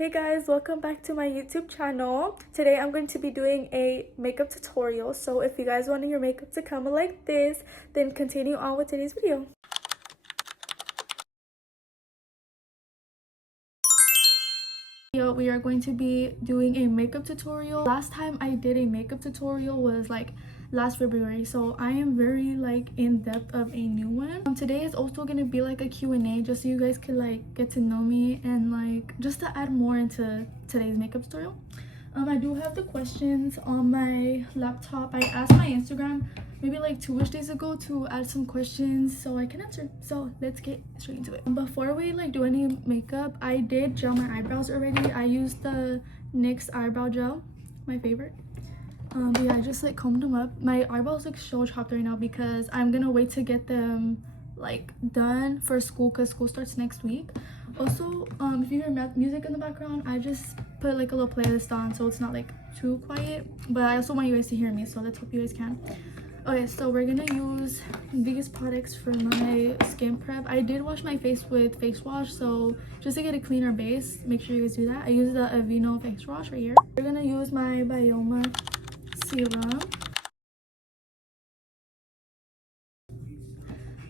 Hey guys, welcome back to my YouTube channel. Today I'm going to be doing a makeup tutorial. So if you guys want your makeup to come like this, then continue on with today's video. We are going to be doing a makeup tutorial. Last time I did a makeup tutorial was like last February, so I am very in depth of a new one. Today is also going to be like a Q&A, just so you guys could get to know me and just to add more into today's makeup tutorial. I do have the questions on my laptop. I asked my Instagram maybe 2ish days ago to add some questions so I can answer. So let's get straight into it. Before we do any makeup, I did gel my eyebrows already. I used the NYX eyebrow gel, my favorite. But yeah, I just combed them up. My eyebrows look so chopped right now because I'm gonna wait to get them done for school, because school starts next week. Also, if you hear music in the background, I just put a little playlist on so it's not too quiet, but I also want you guys to hear me, so let's hope you guys can. Okay, so we're gonna use these products for my skin prep. I did wash my face with face wash, so just to get a cleaner base, make sure you guys do that. I use the Aveeno face wash right here. We're gonna use my Bioma serum.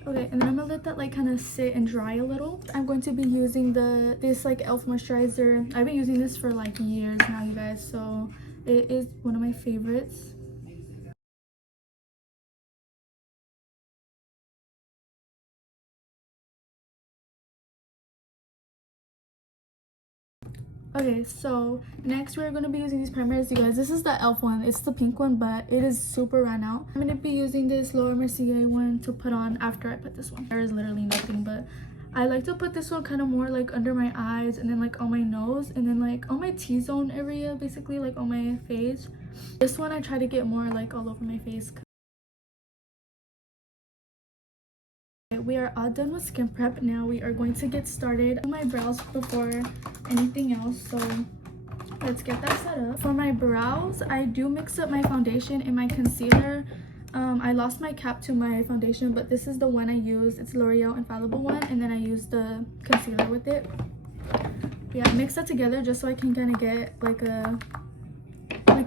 Okay, and then I'm gonna let that kind of sit and dry a little. I'm going to be using this elf moisturizer. I've been using this for years now, you guys, so it is one of my favorites. Okay, so next we're going to be using these primers, you guys. This is the elf one. It's the pink one, but it is super run out. I'm going to be using this Laura Mercier one to put on after I put this one. There is literally nothing, but I like to put this one kind of more under my eyes, and then on my nose, and then on my T-zone area, basically on my face. This one I try to get more all over my face. We are all done with skin prep. Now we are going to get started on my brows before anything else, so let's get that set up. For my brows, I do mix up my foundation and my concealer. I lost my cap to my foundation, but this is the one I use. It's L'Oreal Infallible one, and then I use the concealer with it. Yeah, mix that together just so I can kind of get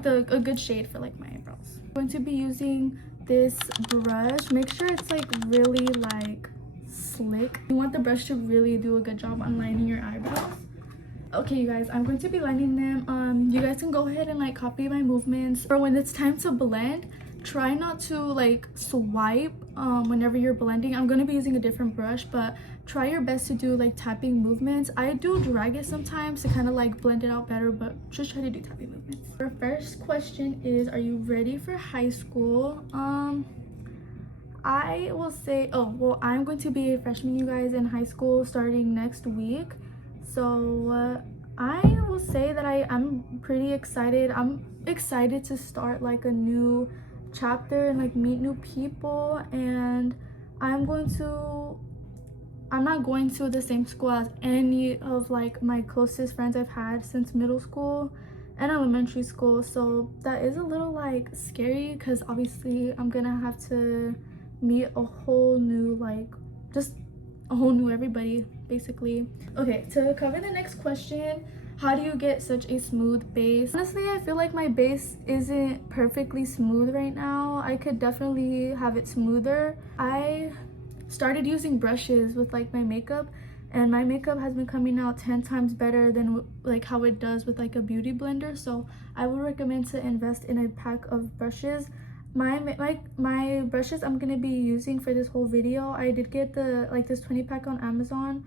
a good shade for my eyebrows. I'm going to be using this brush. Make sure it's really slick. You want the brush to really do a good job on lining your eyebrows. Okay, you guys, I'm going to be lining them. You guys can go ahead and copy my movements. For when it's time to blend, try not to swipe whenever you're blending. I'm going to be using a different brush, but try your best to do tapping movements. I do drag it sometimes to kind of blend it out better, but just try to do tapping movements. Our first question is, are you ready for high school? I will say, I'm going to be a freshman, you guys, in high school starting next week. So I will say that I'm pretty excited. I'm excited to start a new chapter and meet new people, and I'm not going to the same school as any of my closest friends I've had since middle school and elementary school. So that is a little scary, because obviously I'm gonna have to meet a whole new just a whole new everybody basically. Okay, to cover the next question, how do you get such a smooth base? Honestly, I feel my base isn't perfectly smooth right now. I could definitely have it smoother. I started using brushes with my makeup, and my makeup has been coming out 10 times better than how it does with a beauty blender. So I would recommend to invest in a pack of brushes. My brushes I'm gonna be using for this whole video, I did get the this 20 pack on Amazon.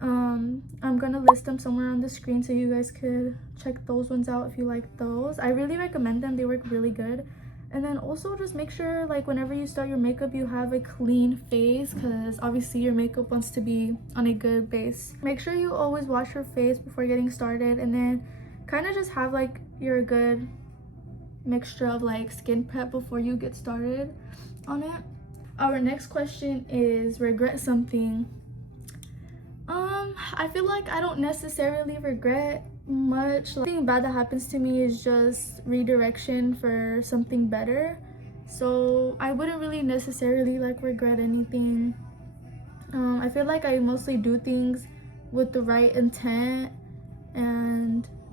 I'm gonna list them somewhere on the screen so you guys could check those ones out if you like those. I really recommend them. They work really good. And then also just make sure whenever you start your makeup, you have a clean face, because obviously your makeup wants to be on a good base. Make sure you always wash your face before getting started, and then kind of just have your good mixture of skin prep before you get started on it. Our next question is, regret something? I feel I don't necessarily regret much. Something bad that happens to me is just redirection for something better, so I wouldn't really necessarily regret anything. I feel I mostly do things with the right intent, and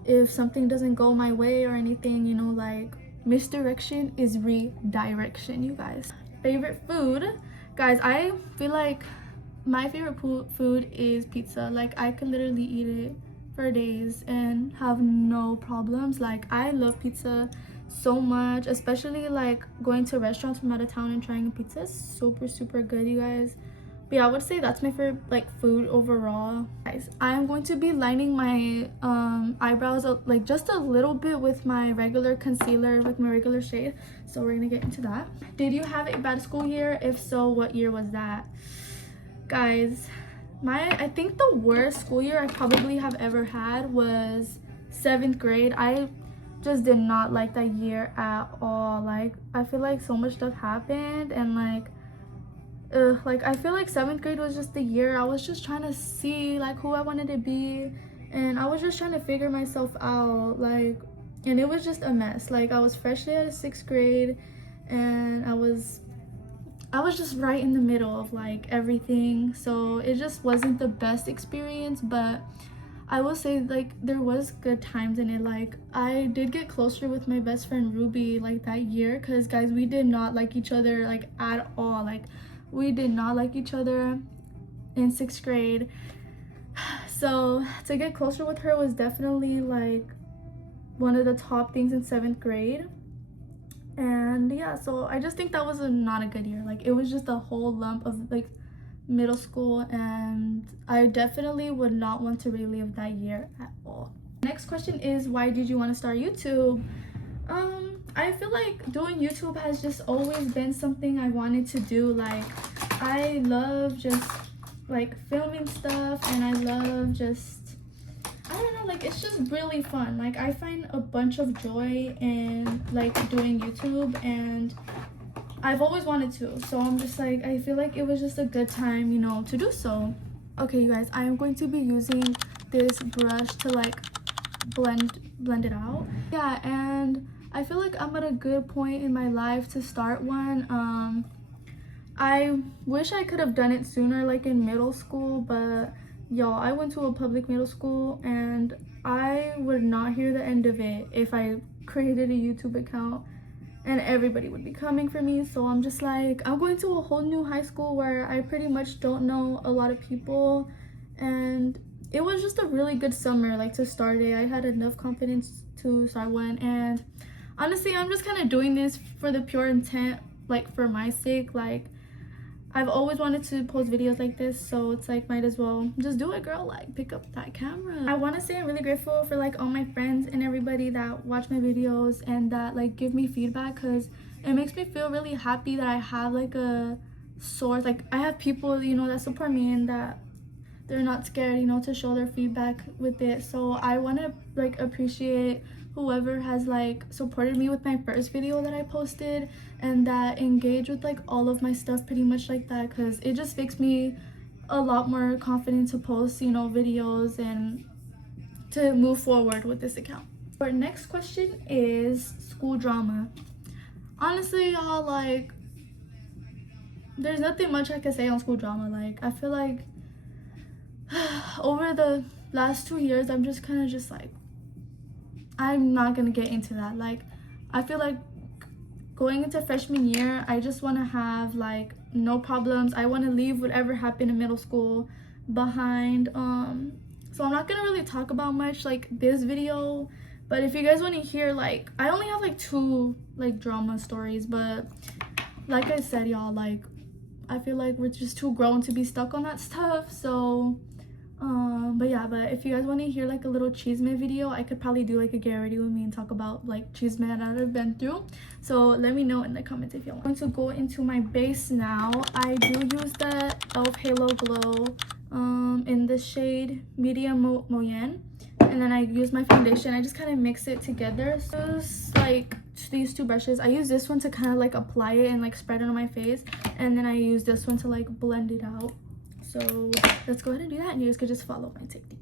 if something doesn't go my way or anything, you know, like misdirection is redirection, you guys. Favorite food, guys, I feel like my favorite food is pizza. Like I could literally eat it for days and have no problems. Like I love pizza so much, especially like going to restaurants from out of town and trying a pizza is super good, you guys. But yeah, I would say that's my favorite like food overall. Guys, I'm going to be lining my eyebrows up like just a little bit with my regular concealer, with my regular shade. So we're gonna get into that. Did you have a bad school year? If so, what year was that? Guys, I think the worst school year I probably have ever had was 7th grade. I just did not like that year at all. Like I feel like so much stuff happened, and like I feel like 7th grade was just the year I was just trying to see like who I wanted to be, and I was just trying to figure myself out, like, and it was just a mess. Like I was freshly out of 6th grade, and I was just right in the middle of like everything, so it just wasn't the best experience. But I will say like there was good times in it. Like I did get closer with my best friend Ruby like that year, because guys, we did not like each other like at all. Like we did not like each other in 6th grade. So to get closer with her was definitely like one of the top things in 7th grade. And yeah, so I just think that was not a good year. Like it was just a whole lump of like middle school, and I definitely would not want to relive that year at all. Next question is, why did you want to start YouTube? I feel like doing YouTube has just always been something I wanted to do. Like I love just like filming stuff, and I love just, I don't know, like it's just really fun. Like I find a bunch of joy in like doing YouTube, and I've always wanted to, so I'm just like, I feel like it was just a good time, you know, to do so. Okay, you guys, I am going to be using this brush to like blend it out. Yeah, and I feel like I'm at a good point in my life to start one. I wish I could have done it sooner, like in middle school, but y'all, I went to a public middle school, and I would not hear the end of it if I created a YouTube account and everybody would be coming for me. So I'm just like, I'm going to a whole new high school where I pretty much don't know a lot of people, and it was just a really good summer like to start it. I had enough confidence to start one, and honestly, I'm just kind of doing this for the pure intent, like for my sake. Like I've always wanted to post videos like this, so it's like, might as well just do it, girl. Like pick up that camera. I want to say I'm really grateful for like all my friends and everybody that watch my videos and that like give me feedback, because it makes me feel really happy that I have like a source. Like I have people, you know, that support me and that they're not scared, you know, to show their feedback with it. So I want to like appreciate whoever has like supported me with my first video that I posted, and that engaged with like all of my stuff pretty much like that, because it just makes me a lot more confident to post, you know, videos and to move forward with this account. Our next question is school drama. Honestly, y'all, like there's nothing much I can say on school drama. Like I feel like over the last 2 years I'm just kind of just like, I'm not gonna get into that. Like I feel like going into freshman year, I just want to have like no problems. I want to leave whatever happened in middle school behind. So I'm not gonna really talk about much like this video, but if you guys want to hear, like I only have like 2 like drama stories, but like I said, y'all, like I feel like we're just too grown to be stuck on that stuff. So but yeah, but if you guys want to hear like a little chisme video, I could probably do like a get ready with me and talk about like chisme that I've been through. So let me know in the comments if you want. I'm going to go into my base now. I do use the e.l.f. Halo Glow in the shade Medium Moyen, and then I use my foundation. I just kind of mix it together. So it's like these 2 brushes. I use this one to kind of like apply it and like spread it on my face, and then I use this one to like blend it out. So let's go ahead and do that, and you guys could just follow my technique.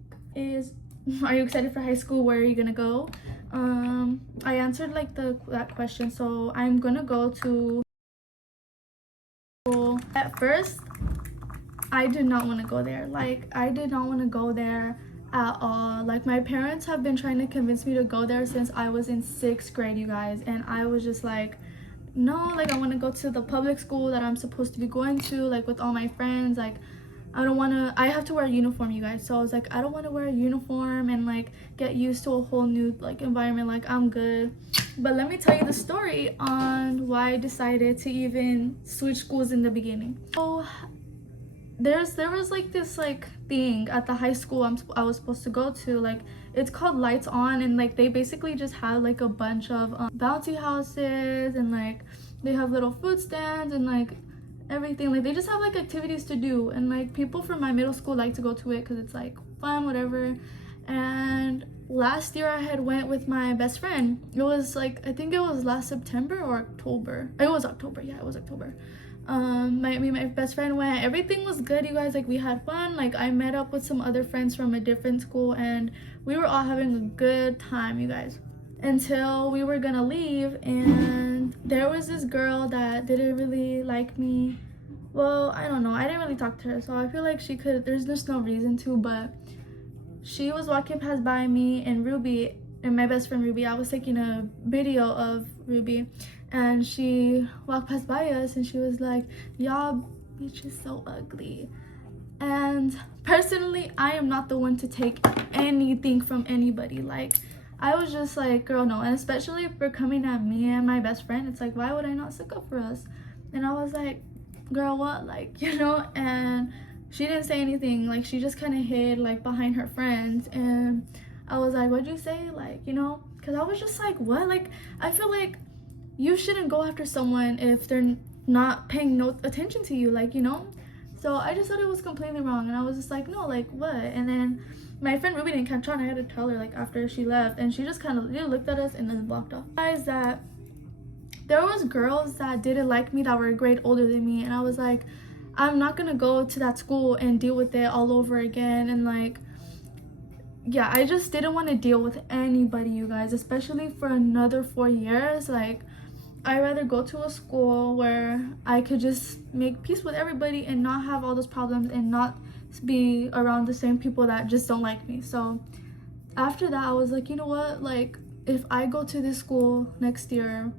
Are you excited for high school? Where are you gonna go? I answered like that question, so I'm gonna go to school. At first I did not want to go there. Like I did not want to go there at all. Like, my parents have been trying to convince me to go there since I was in 6th grade, you guys, and I was just like, no, like, I want to go to the public school that I'm supposed to be going to, like, with all my friends. Like, I don't want to, I have to wear a uniform, you guys, so I was like, I don't want to wear a uniform and like get used to a whole new like environment. Like, I'm good. But let me tell you the story on why I decided to even switch schools in the beginning. So there was like this like thing at the high school I was supposed to go to. Like, it's called Lights On, and like they basically just have like a bunch of bouncy houses, and like they have little food stands and like everything. Like, they just have like activities to do, and like people from my middle school like to go to it because it's like fun, whatever. And last year I had went with my best friend. It was like, I think it was last September or October. It was October. Yeah, it was October. My best friend went. Everything was good, you guys. Like, we had fun. Like, I met up with some other friends from a different school, and we were all having a good time, you guys, until we were gonna leave. And there was this girl that didn't really like me. Well, I don't know, I didn't really talk to her, so I feel like she could, there's just no reason to. But she was walking past by me and Ruby, and my best friend Ruby. I was taking a video of Ruby, and she walked past by us and she was like, y'all bitch is so ugly. And personally, I am not the one to take anything from anybody. Like, I was just like, girl, no. And especially for coming at me and my best friend, it's like, why would I not stick up for us? And I was like, girl, what? Like, you know. And she didn't say anything. Like, she just kind of hid like behind her friends. And I was like, what'd you say? Like, you know, because I was just like, what? Like, I feel like you shouldn't go after someone if they're not paying no attention to you, like, you know. So I just thought it was completely wrong, and I was just like, no, like, what? And then my friend Ruby didn't catch on. I had to tell her like after she left, and she just kind of looked at us and then walked off. Guys, that there was girls that didn't like me that were a grade older than me, and I was like, I'm not gonna go to that school and deal with it all over again. And like, yeah, I just didn't want to deal with anybody, you guys, especially for another 4 years. Like, I'd rather go to a school where I could just make peace with everybody and not have all those problems and not be around the same people that just don't like me. So after that, I was like, you know what? Like, if I go to this school next year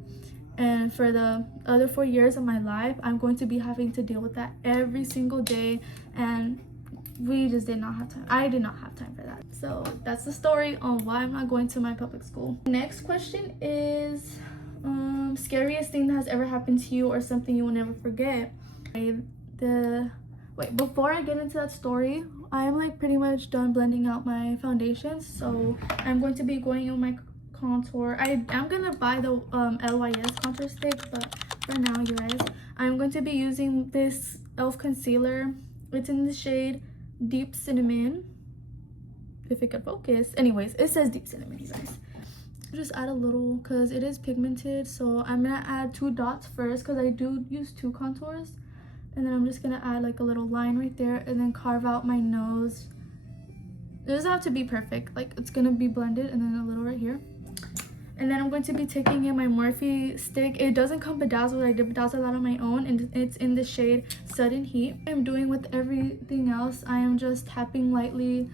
and for the other 4 years of my life, I'm going to be having to deal with that every single day. And we just did not have time. I did not have time for that. So that's the story on why I'm not going to my public school. Next question is, scariest thing that has ever happened to you or something you will never forget. Before I get into that story, I'm like pretty much done blending out my foundations, so I'm going to be going in my contour. I am gonna buy the LYS contour stick, but for now, you guys, I'm going to be using this e.l.f. concealer. It's in the shade Deep Cinnamon, if it could focus. Anyways, it says Deep Cinnamon, you guys. Just add a little because it is pigmented, so I'm gonna add 2 dots first because I do use 2 contours, and then I'm just gonna add like a little line right there and then carve out my nose. It doesn't have to be perfect, like it's gonna be blended, and then a little right here. And then I'm going to be taking in my Morphe stick. It doesn't come bedazzled. I did bedazzle that on my own, and it's in the shade Sudden Heat. I'm doing with everything else, I am just tapping lightly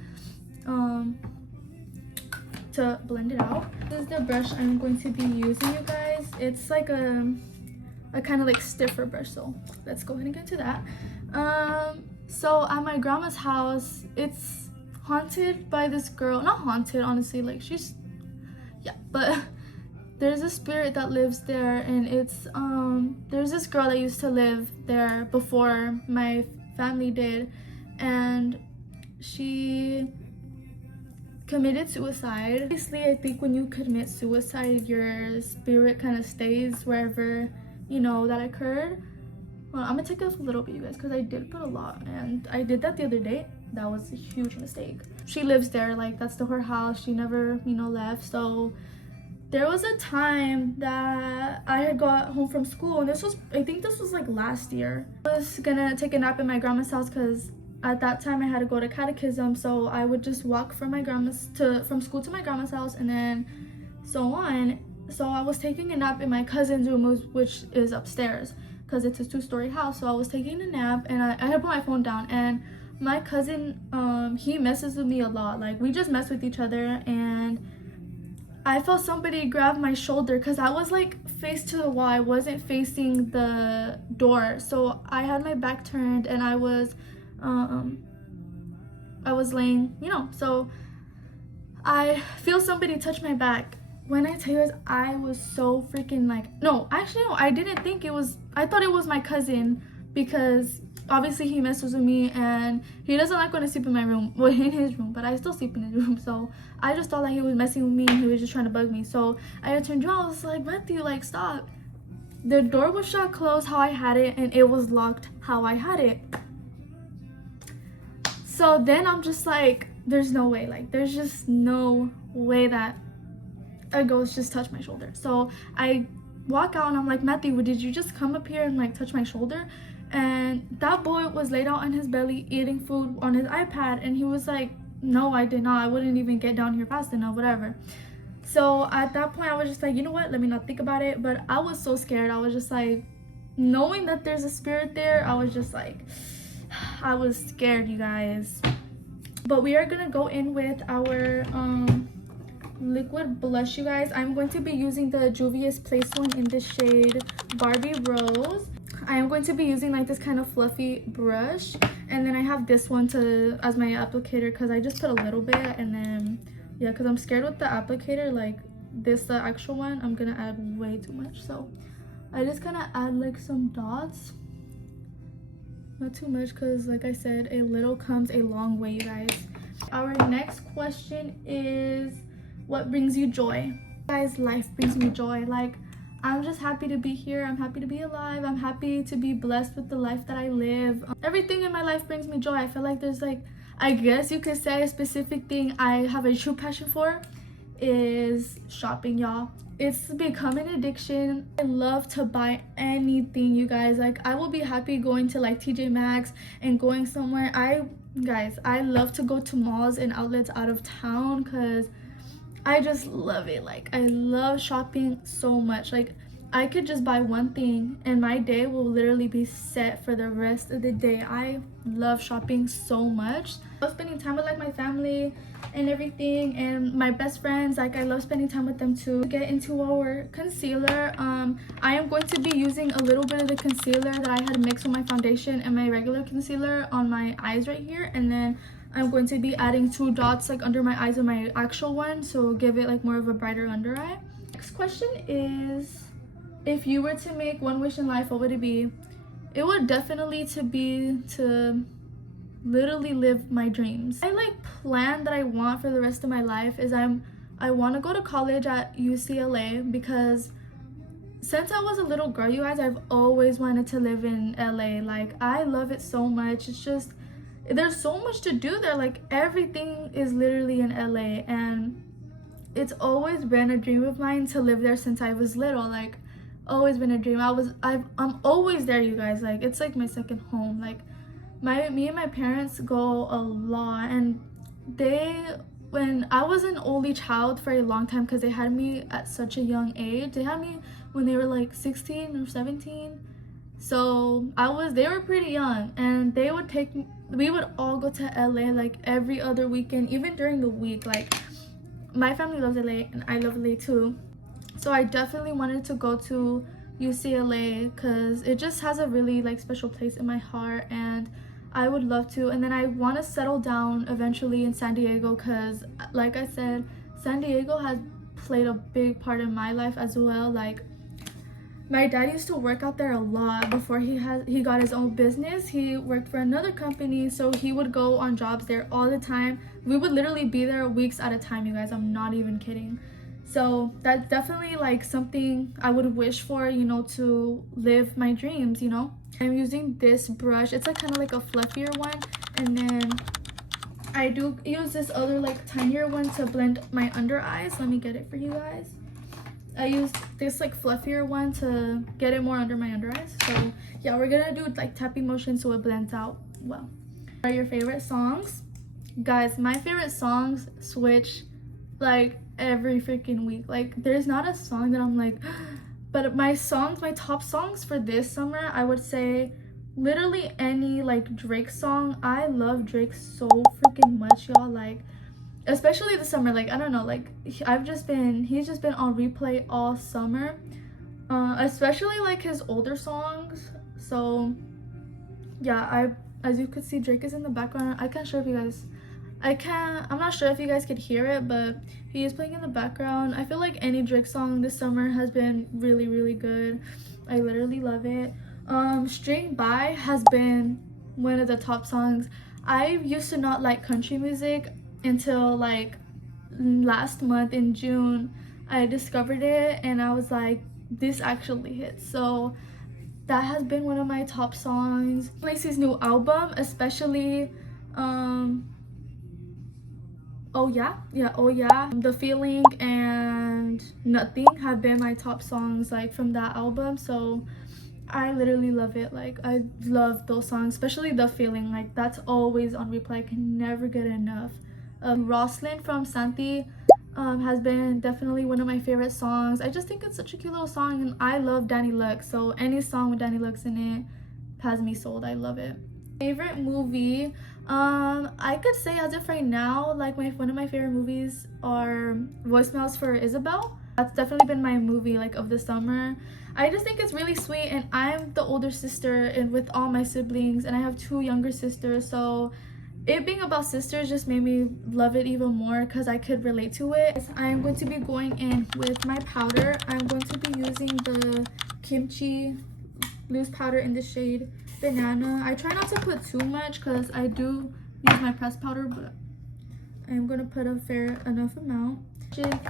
to blend it out. This is the brush I'm going to be using, you guys. It's like a kind of like stiffer brush, so let's go ahead and get to that. So at my grandma's house, it's haunted by this girl. Not haunted, honestly, like she's, yeah, but there's a spirit that lives there, and it's there's this girl that used to live there before my family did, and she committed suicide. Obviously, I think when you commit suicide, your spirit kind of stays wherever, you know, that occurred. Well, I'm gonna take off a little bit, you guys, because I did put a lot, and I did that the other day. That was a huge mistake. She lives there, like that's her house. She never, you know, left. So there was a time that I had got home from school, and I think this was like last year. I was gonna take a nap at my grandma's house because at that time I had to go to catechism, so I would just walk from school to my grandma's house and then so on. So I was taking a nap in my cousin's room, which is upstairs because it's a 2-story house. So I was taking a nap, and I had put my phone down, and my cousin, he messes with me a lot. Like, we just mess with each other, and I felt somebody grab my shoulder because I was like face to the wall. I wasn't facing the door, so I had my back turned, and I was laying, so I feel somebody touch my back. When I tell you guys, I was so freaking like, no, actually, no, I didn't think it was, I thought it was my cousin, because obviously he messes with me, and he doesn't like when I sleep in my room, well, in his room, but I still sleep in his room. So I just thought that he was messing with me, and he was just trying to bug me. So I turned around, I was like, Matthew, like, stop. The door was shut closed how I had it, and it was locked how I had it. So then I'm just like, there's no way, like, there's just no way that a ghost just touched my shoulder. So I walk out, and I'm like, Matthew, did you just come up here and like touch my shoulder? And that boy was laid out on his belly eating food on his iPad, and he was like, no, I did not. I wouldn't even get down here fast enough, whatever. So at that point, I was just like, you know what, let me not think about it. But I was so scared. I was just like, knowing that there's a spirit there, I was just like, I was scared, you guys. But we are gonna go in with our liquid blush, you guys. I'm going to be using the Juvia's Place one in the shade Barbie Rose. I am going to be using like this kind of fluffy brush, and then I have this one to as my applicator, because I just put a little bit, and then yeah, because I'm scared with the applicator, like this, the actual one, I'm gonna add way too much. So I just kind of add like some dots, not too much, because like I said, a little comes a long way, you guys. Our next question is, what brings you joy? Guys, life brings me joy. Like, I'm just happy to be here. I'm happy to be alive. I'm happy to be blessed with the life that I live. Everything in my life brings me joy. I feel like there's like, I guess you could say, a specific thing I have a true passion for is shopping, y'all. It's become an addiction. I love to buy anything, you guys. Like, I will be happy going to like TJ Maxx and going somewhere. Guys, I love to go to malls and outlets out of town, because I just love it. Like, I love shopping so much. Like, I could just buy one thing and my day will literally be set for the rest of the day. I love shopping so much. I love spending time with like my family and everything, and my best friends. Like, I love spending time with them too. Get into our concealer. I am going to be using a little bit of the concealer that I had mixed with my foundation and my regular concealer on my eyes right here, and then I'm going to be adding 2 dots like under my eyes of my actual one, so give it like more of a brighter under eye. Next question is, if you were to make one wish in life, what would it be? It would definitely be to literally live my dreams. I like plan that I want for the rest of my life is I want to go to college at UCLA, because since I was a little girl, you guys, I've always wanted to live in LA. Like, I love it so much. It's just, there's so much to do there. Like, everything is literally in LA, and it's always been a dream of mine to live there since I was little. Like, always been a dream. I'm always there, you guys. Like, it's like my second home. Like, me and my parents go a lot, and when I was an only child for a long time, because they had me at such a young age. They had me when they were like 16 or 17. So they were pretty young, and we would all go to LA like every other weekend, even during the week. Like, my family loves LA and I love LA too. So I definitely wanted to go to UCLA, because it just has a really like special place in my heart, and I would love to. And then I want to settle down eventually in San Diego, because like I said, San Diego has played a big part in my life as well. Like, my dad used to work out there a lot before he got his own business. He worked for another company, so he would go on jobs there all the time. We would literally be there weeks at a time, you guys. I'm not even kidding. So that's definitely like something I would wish for, to live my dreams, I'm using this brush. It's like kind of like a fluffier one, and then I do use this other like tinier one to blend my under eyes. Let me get it for you guys. I used this like fluffier one to get it more under my under eyes. So yeah, we're gonna do like tapping motion so it blends out well. What are your favorite songs? Guys, my favorite songs switch like every freaking week. Like, there's not a song that I'm like but my top songs for this summer, I would say literally any like Drake song. I love Drake so freaking much, y'all. Like, especially this summer, like I don't know, like he's just been on replay all summer, especially like his older songs. So yeah, as you could see, Drake is in the background. I'm not sure if you guys could hear it, but he is playing in the background. I feel like any Drake song this summer has been really, really good. I literally love it. Straying By has been one of the top songs. I used to not like country music until like last month in June. I discovered it and I was like, this actually hits. So that has been one of my top songs. Lacey's new album, especially Oh yeah, oh yeah. The Feeling and Nothing have been my top songs like from that album. So I literally love it. Like I love those songs, especially The Feeling. Like that's always on replay. I can never get enough. Roslyn from Santi has been definitely one of my favorite songs. I just think it's such a cute little song, and I love Danny Lux. So any song with Danny Lux in it has me sold. I love it. Favorite movie, I could say as of right now, like one of my favorite movies are Voicemails for Isabel. That's definitely been my movie like of the summer. I just think it's really sweet, and I'm the older sister and with all my siblings, and I have 2 younger sisters, so it being about sisters just made me love it even more because I could relate to it. I'm going to be going in with my powder. I'm going to be using the Kimchi loose powder in the shade Banana. I try not to put too much because I do use my pressed powder, but I'm going to put a fair enough amount.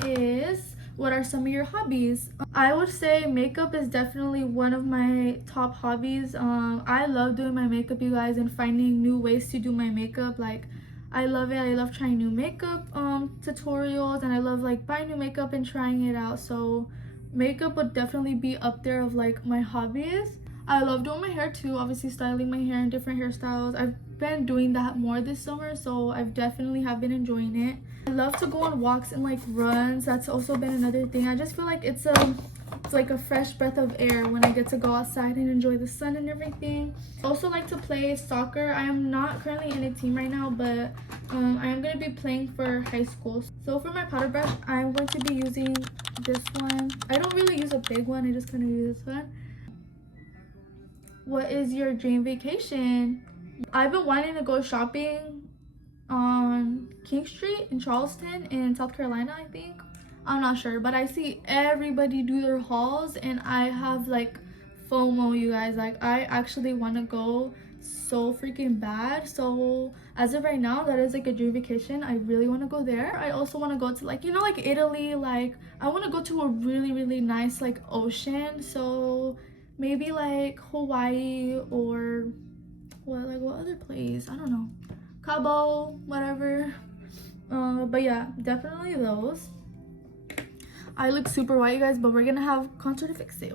Is what are some of your hobbies? I would say makeup is definitely one of my top hobbies. I love doing my makeup, you guys, and finding new ways to do my makeup. Like I love it. I love trying new makeup tutorials, and I love like buying new makeup and trying it out. So makeup would definitely be up there of like my hobbies. I love doing my hair too, obviously styling my hair in different hairstyles. I've been doing that more this summer, so I've definitely have been enjoying it. I love to go on walks and like runs. That's also been another thing. I just feel like it's like a fresh breath of air when I get to go outside and enjoy the sun and everything. I also like to play soccer. I am not currently in a team right now, but I am going to be playing for high school. So for my powder brush, I'm going to be using this one. I don't really use a big one. I just kind of use this one. What is your dream vacation? I've been wanting to go shopping on King Street in Charleston in South Carolina, I think. I'm not sure, but I see everybody do their hauls and I have like FOMO, you guys. Like I actually want to go so freaking bad. So as of right now, that is like a dream vacation. I really want to go there. I also want to go to like, you know, like Italy. Like I want to go to a really, really nice like ocean. So maybe like Hawaii or what other place? I don't know. Cabo, whatever. But yeah, definitely those. I look super white, you guys, but we're gonna have contour to fix it.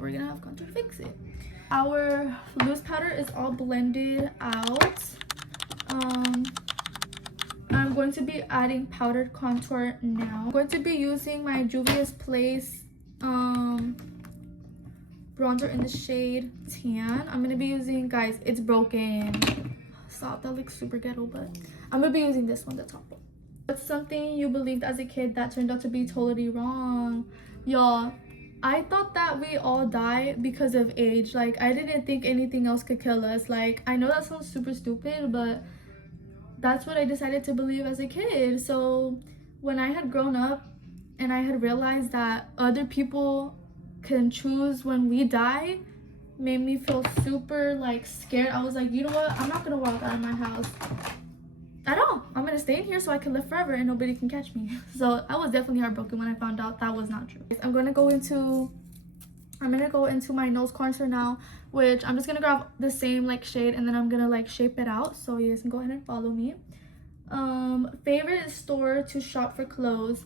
Our loose powder is all blended out. I'm going to be adding powdered contour now. I'm going to be using my Juvia's Place bronzer in the shade Tan. I'm gonna be using, guys, it's broken. Stop, that looks super ghetto, but I'm gonna be using this one, the top one. What's something you believed as a kid that turned out to be totally wrong? Y'all, I thought that we all die because of age. Like I didn't think anything else could kill us. Like I know that sounds super stupid, but that's what I decided to believe as a kid. So when I had grown up and I had realized that other people can choose when we die, made me feel super like scared. I was like, you know what, I'm not gonna walk out of my house at all. I'm gonna stay in here so I can live forever and nobody can catch me. So I was definitely heartbroken when I found out that was not true. I'm gonna go into my nose contour now, which I'm just gonna grab the same like shade and then I'm gonna like shape it out, so you guys can go ahead and follow me. Favorite store to shop for clothes?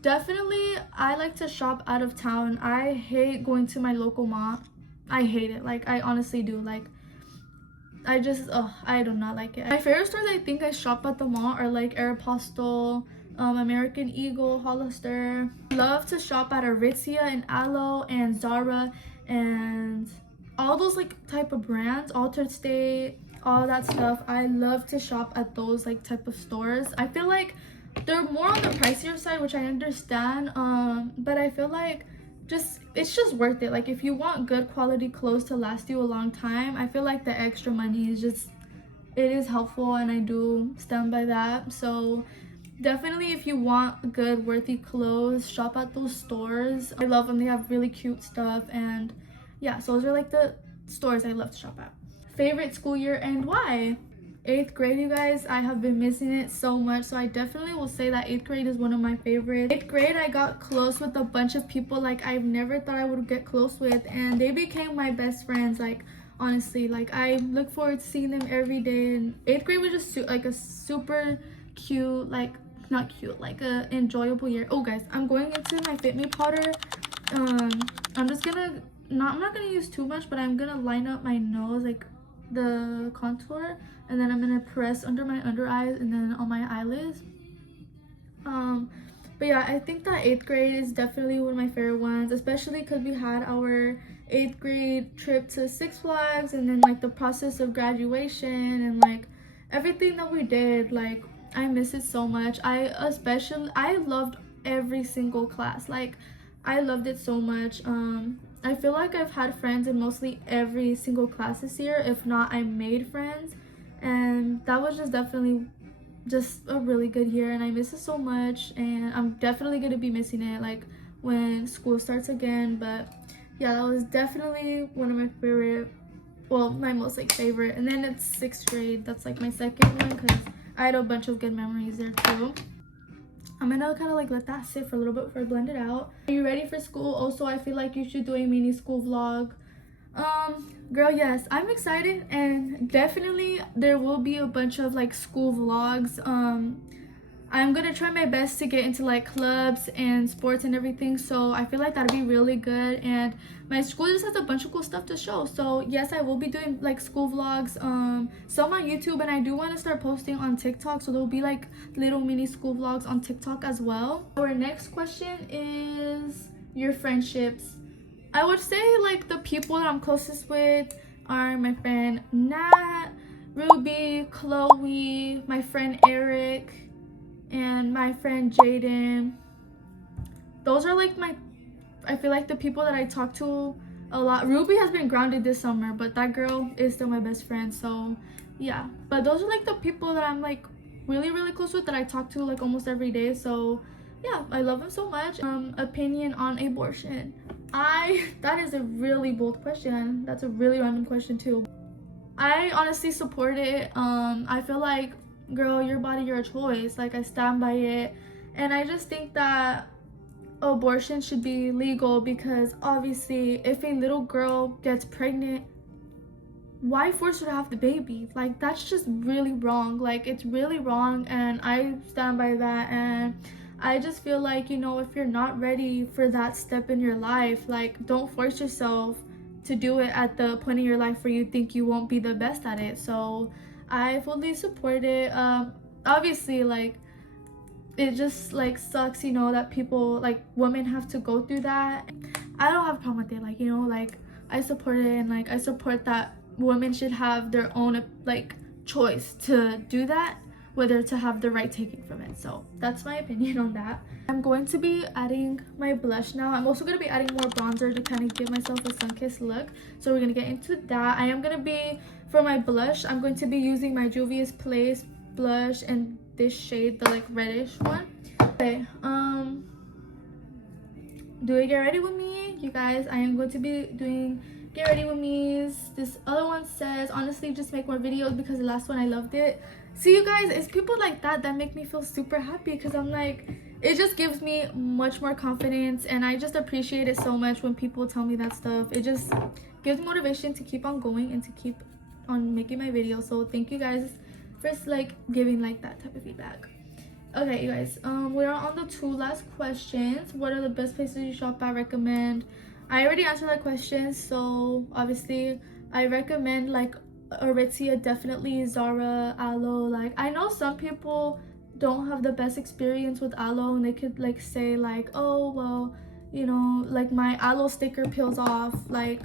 Definitely I like to shop out of town. I hate going to my local mall. I hate it. Like I honestly do. Like I do not like it. My favorite stores I think I shop at the mall are like Aeropostale, American Eagle, Hollister. Love to shop at Aritzia and Alo and Zara and all those like type of brands, Altered State, all that stuff. I love to shop at those like type of stores. I feel like they're more on the pricier side, which I understand, but I feel like it's just worth it. Like if you want good quality clothes to last you a long time, I feel like the extra money is just, it is helpful, and I do stand by that. So definitely, if you want good worthy clothes, shop at those stores. I love them. They have really cute stuff, and yeah, so those are like the stores I love to shop at. Favorite school year and why? 8th grade, you guys. I have been missing it so much, so I definitely will say that 8th grade is one of my favorites. 8th grade, I got close with a bunch of people like I've never thought I would get close with, and they became my best friends. Like honestly, like I look forward to seeing them every day. And 8th grade was just like a super cute, like not cute, like a enjoyable year. Oh guys, I'm going into my Fit Me powder. I'm just gonna I'm not gonna use too much, but I'm gonna line up my nose, like the contour, and then I'm gonna press under my under eyes and then on my eyelids. But yeah, I think that 8th grade is definitely one of my favorite ones, especially because we had our 8th grade trip to Six Flags, and then like the process of graduation and like everything that we did. Like I miss it so much. I loved every single class. Like I loved it so much. I feel like I've had friends in mostly every single class this year. If not, I made friends, and that was just definitely just a really good year, and I miss it so much, and I'm definitely gonna be missing it like when school starts again. But yeah, that was definitely one of my favorite, well, my most like favorite. And then it's 6th grade. That's like my second one because I had a bunch of good memories there too. I'm gonna kind of like let that sit for a little bit before I blend it out. Are you ready for school? Also, I feel like you should do a mini school vlog. Girl, yes, I'm excited, and definitely there will be a bunch of like school vlogs. I'm gonna try my best to get into like clubs and sports and everything, so I feel like that'd be really good. And my school just has a bunch of cool stuff to show, so yes, I will be doing like school vlogs, some on YouTube, and I do want to start posting on TikTok, so there'll be like little mini school vlogs on TikTok as well. Our next question is your friendships. I would say like the people that I'm closest with are my friend Nat, Ruby, Chloe, my friend Eric, and my friend Jaden. Those are like I feel like the people that I talk to a lot. Ruby has been grounded this summer, but that girl is still my best friend, so yeah. But those are like the people that I'm like really close with, that I talk to like almost every day. So yeah, I love them so much. Opinion on abortion. That is a really bold question. That's a really random question too. I honestly support it. I feel like, girl, your body, your choice. Like I stand by it, and I just think that abortion should be legal, because obviously if a little girl gets pregnant, why force her to have the baby? Like that's just really wrong. Like it's really wrong, and I stand by that. And I just feel like, you know, if you're not ready for that step in your life, like don't force yourself to do it at the point in your life where you think you won't be the best at it. So I fully support it. Obviously, like it just like sucks, you know, that people, like women, have to go through that. I don't have a problem with it. Like, you know, like I support it, and like I support that women should have their own like choice to do that, whether to have the right taken from it. So that's my opinion on that. I'm going to be adding my blush now. I'm also going to be adding more bronzer to kind of give myself a sun-kissed look. So we're going to get into that. I am going to be, for my blush, I'm going to be using my Juvia's Place blush in this shade, the like reddish one. Okay, do a get ready with me, you guys. I am going to be doing get ready with me's. This other one says, honestly, just make more videos, because the last one I loved it. See, you guys, it's people like that that make me feel super happy, because I'm like, it just gives me much more confidence, and I just appreciate it so much when people tell me that stuff. It just gives me motivation to keep on going and to keep on making my videos. So thank you guys for like giving like that type of feedback. Okay, you guys, we're on the 2 last questions. What are the best places you shop at? Recommend. I already answered that question, so obviously I recommend like Aritzia, definitely, Zara, Alo. Like I know some people don't have the best experience with Alo, and they could like say like, oh well, you know, like my Alo sticker peels off. Like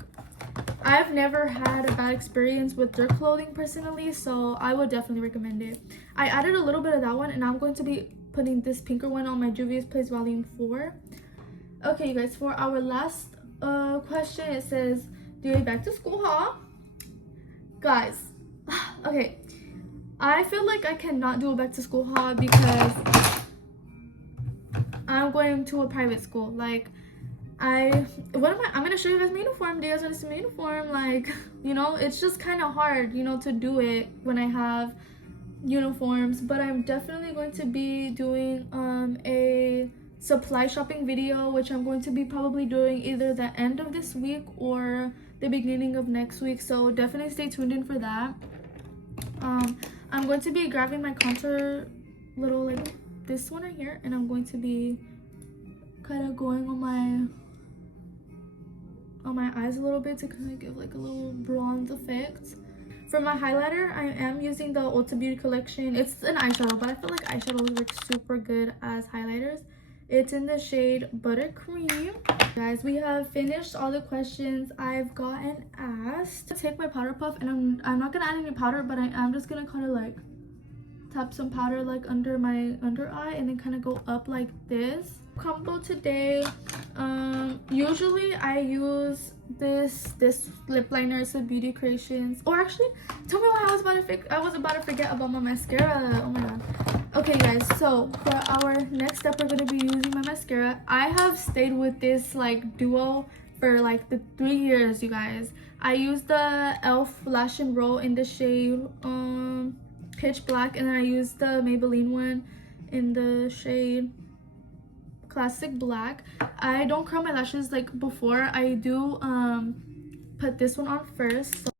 I've never had a bad experience with their clothing personally, so I would definitely recommend it. I added a little bit of that one, and I'm going to be putting this pinker one on my Juvia's Place Volume 4. Okay, you guys, for our last question, it says, do a back to school haul. Guys, okay, I feel like I cannot do a back to school haul because I'm going to a private school. Like, I'm gonna show you guys my uniform. Do you guys want to see my uniform? Like, you know, it's just kind of hard, you know, to do it when I have uniforms. But I'm definitely going to be doing a supply shopping video, which I'm going to be probably doing either the end of this week or the beginning of next week, so definitely stay tuned in for that. I'm going to be grabbing my contour, little like this one right here, and I'm going to be kind of going on my eyes a little bit to kind of give like a little bronze effect. For my highlighter, I am using the Ulta Beauty collection. It's an eyeshadow, but I feel like eyeshadows work super good as highlighters. It's in the shade Buttercream. Guys, we have finished all the questions I've gotten asked. Take my powder puff, and I'm not gonna add any powder, but I am just gonna kind of like tap some powder like under my under eye and then kind of go up like this. Combo today, usually I use this lip liner. It's a Beauty Creations. Or actually, tell me why I was about to forget about my mascara. Oh my god. Okay guys, so for our next step, we're going to be using my mascara. I have stayed with this like duo for like the 3 years, you guys. I used the e.l.f. Lash and Roll in the shade Pitch Black, and then I used the Maybelline one in the shade Classic Black. I don't curl my lashes like before. I do put this one on first. So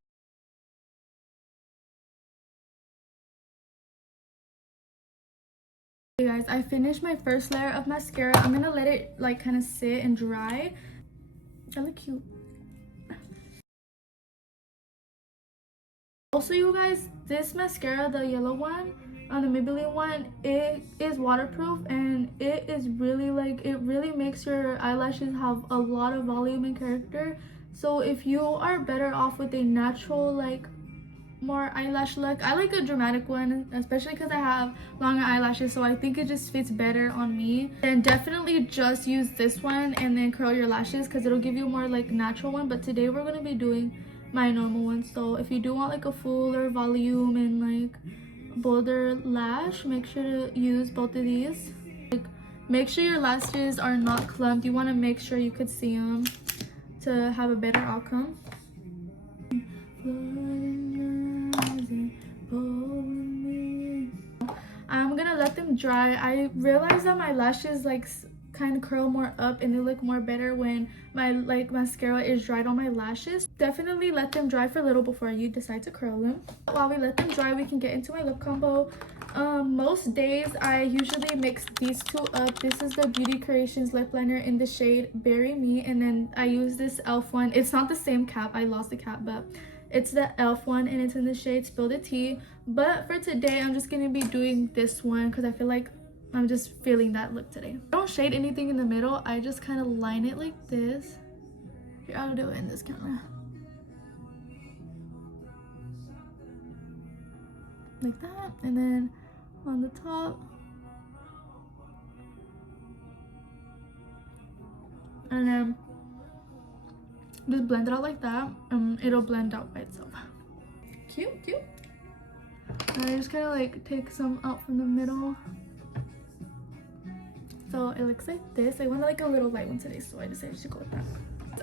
hey guys, I finished my first layer of mascara. I'm gonna let it like kind of sit and dry. I look cute. Also, you guys, this mascara, the yellow one, the Maybelline one, it is waterproof, and it is really like, it really makes your eyelashes have a lot of volume and character. So if you are better off with a natural like more eyelash look, I like a dramatic one, especially because I have longer eyelashes, so I think it just fits better on me. And definitely just use this one and then curl your lashes because it'll give you more like natural one. But today we're going to be doing my normal one, so if you do want like a fuller volume and like bolder lash, make sure to use both of these. Like, make sure your lashes are not clumped. You want to make sure you could see them to have a better outcome. I'm gonna let them dry. I realized that my lashes like kind of curl more up and they look more better when my like mascara is dried on my lashes. Definitely let them dry for a little before you decide to curl them. While we let them dry, we can get into my lip combo. Most days I usually mix these two up. This is the Beauty Creations lip liner in the shade Bury Me, and then I use this e.l.f. one. It's not the same cap, I lost the cap, but it's the e.l.f. one and it's in the shade Spill the Tea. But for today, I'm just gonna be doing this one because I feel like I'm just feeling that look today. I don't shade anything in the middle. I just kind of line it like this. Here, I'll do it in this camera. Like that. And then on the top. And then just blend it out like that. It'll blend out by itself. Cute, cute. And I just kind of like take some out from the middle. So it looks like this. I wanted like a little light one today, so I decided to go with that.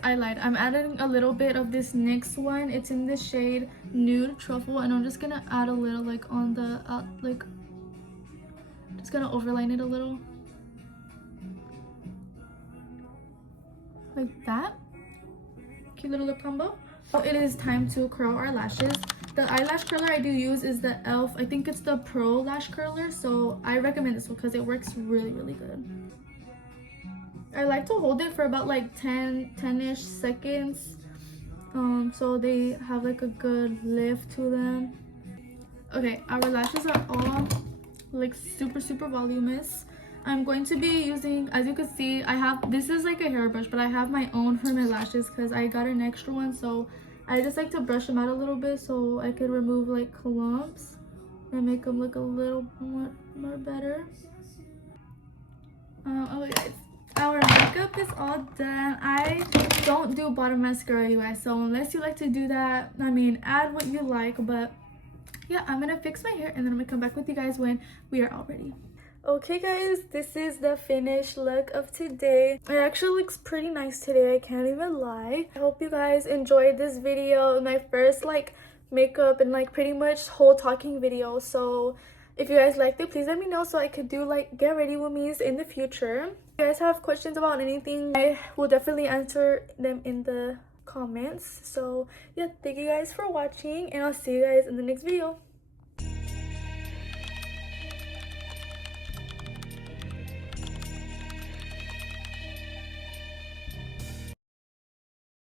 I lied. I'm adding a little bit of this NYX one. It's in the shade Nude Truffle, and I'm just gonna add a little like on the like, just gonna overline it a little, like that. Cute little lip combo. So it is time to curl our lashes. The eyelash curler I do use is the e.l.f. I think it's the Pro Lash Curler, so I recommend this one because it works really, really good. I like to hold it for about like 10-ish seconds, so they have like a good lift to them. Okay, our lashes are all like super, super voluminous. I'm going to be using, as you can see, I have, this is like a hairbrush, but I have my own for my lashes because I got an extra one, so I just like to brush them out a little bit so I could remove like clumps and make them look a little more better. Okay guys, our makeup is all done. I don't do bottom mascara, you guys, so unless you like to do that, I mean, add what you like. But yeah, I'm gonna fix my hair and then I'm gonna come back with you guys when we are all ready. Okay guys, this is the finished look of today. It actually looks pretty nice today, I can't even lie. I hope you guys enjoyed this video, my first like makeup and like pretty much whole talking video. So if you guys liked it, please let me know so I could do like get ready with me's in the future. If you guys have questions about anything, I will definitely answer them in the comments. So yeah, thank you guys for watching and I'll see you guys in the next video.